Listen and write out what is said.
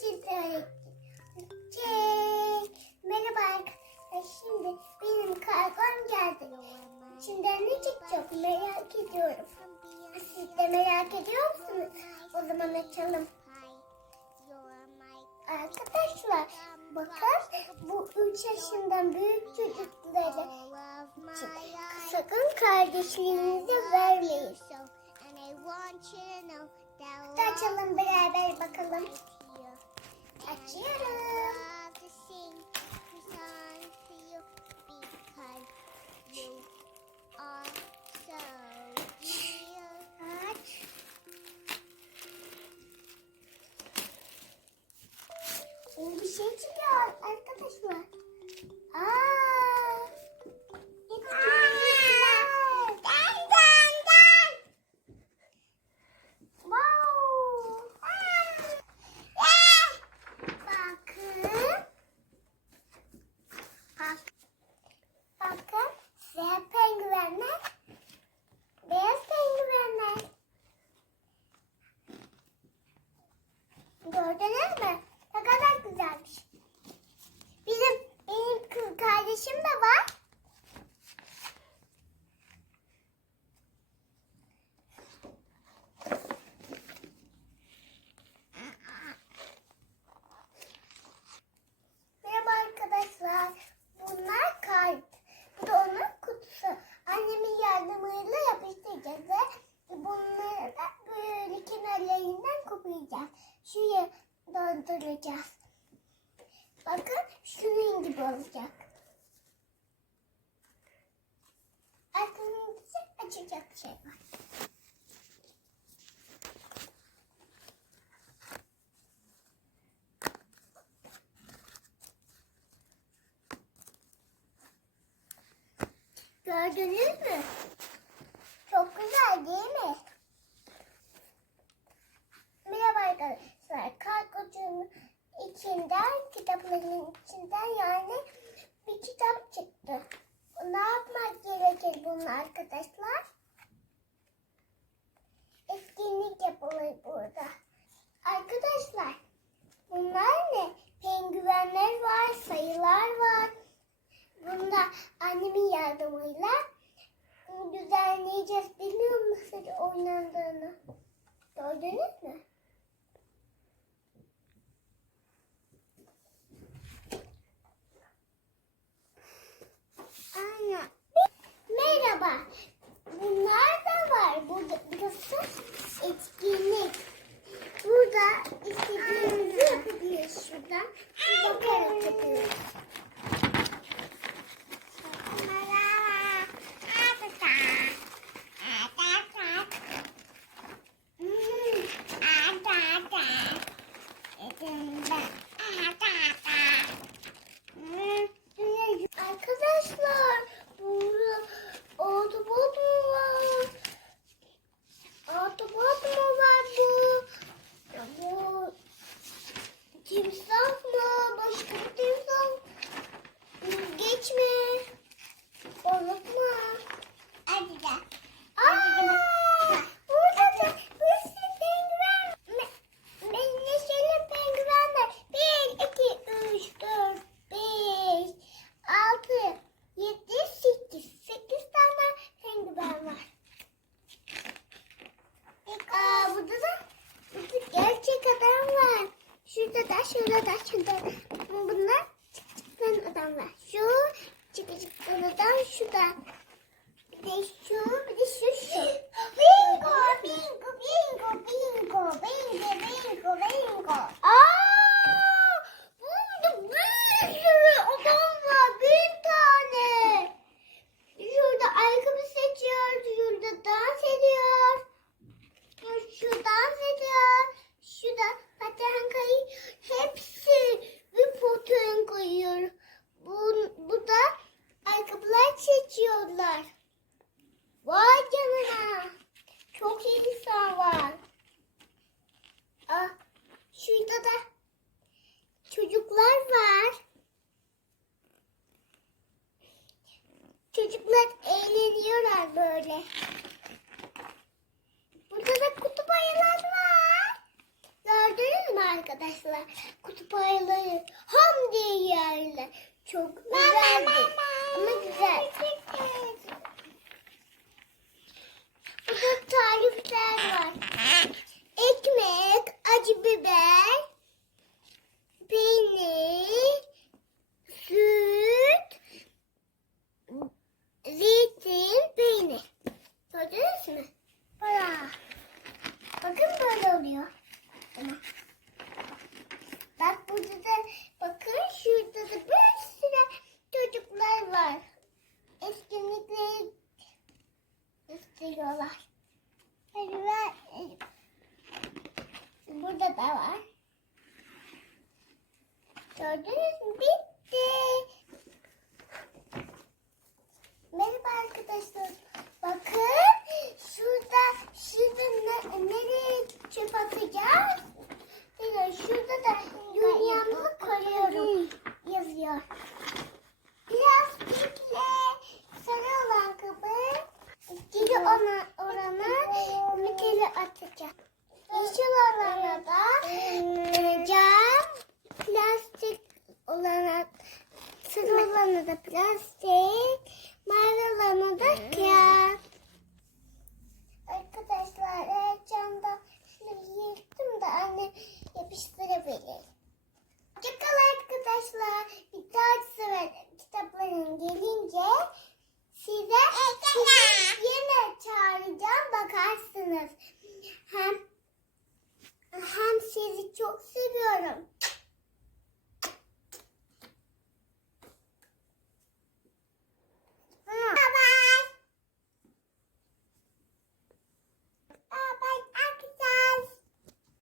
Çek. Merhaba arkadaşlar. Şimdi benim kargom geldi. İçinden ne çıkacak merak ediyorum. Siz de merak ediyor musunuz? O zaman açalım. Arkadaşlar bakın bu 3 yaşından büyük çocukları için sakın kardeşliğinizi vermeyin. Açalım beraber bakalım. Açıyorum. Sing, this song for you because you. Kopayacağız. Şuraya döndüreceğiz. Bakın şunun gibi olacak. Arkamızda açacak şey var. Gördünüz mü? Çok güzel değil mi? Merhaba arkadaşlar. Kargocuğun kitapların içinden yani bir kitap çıktı. Ne yapmak gerekir bunun arkadaşlar? Etkinlik yapılır burada. Arkadaşlar bunlar ne? Penguenler var, sayılar var. Bunda annemin yardımıyla düzenleyeceğiz. Biliyor musunuz oynandığını? Gördünüz mü? Aynen. Merhaba. Bunlar da var. Burada, burası etkinlik. Burada istediğimizi yapabiliriz şuradan. Şurada para yapıyoruz. Arkadaşlar burada otobot mu var? Otobot mu var bu? Bu timsah mı? Başka bir timsah Geç mi? Balık mı? Hadi gel. Aa, burada da bir sürü penguen. Me- me- Neşeli penguenler. Bir, iki, üç, dört, beş, altı, yedi, sekiz. Sekiz tane penguen var. Aa, burada da burada gerçek adam var. Şurada da, şurada da, şurada da. Bunlar çıkan adamlar. Şu çıkacaktan adam şu da. Bir de şu, bir de şu şu. Bingo, bingo, bingo, bingo, bingo, bingo, bingo. Aa! Burada bir sürü adam var. Bir tane. Şurada ayakkabı seçiyor, şurada dans ediyor. Şu dans ediyor. Şu da paten kayıyor. Hepsi bir paten kayıyor. Bu, bu da ayakkabılar seçiyorlar. Vay canına. Çok insan var. Ah, şurada da çocuklar var. Çocuklar eğleniyorlar böyle. Burada da kutup ayılar var. Gördünüz mü arkadaşlar. Kutup ayıları ham diye yerler. Çok güzeldi. Ama güzel. Burada tarifler var. Ekmek, acı biber, peynir, süt, zeytin, peynir. Gördünüz mü? Para. Bakın böyle oluyor. Tamam. Bak burada da bakın şurada da bir sürü çocuklar var. Etkinlikleri gösteriyorlar. Hadi ver. Burada da var. Gördünüz mü? Bitti. Merhaba arkadaşlar. olanı da plastik, mavi olanı da kağıt. Arkadaşlar heyecandan şunu yırttım da anne yapıştırabilir. Yakal arkadaşlar.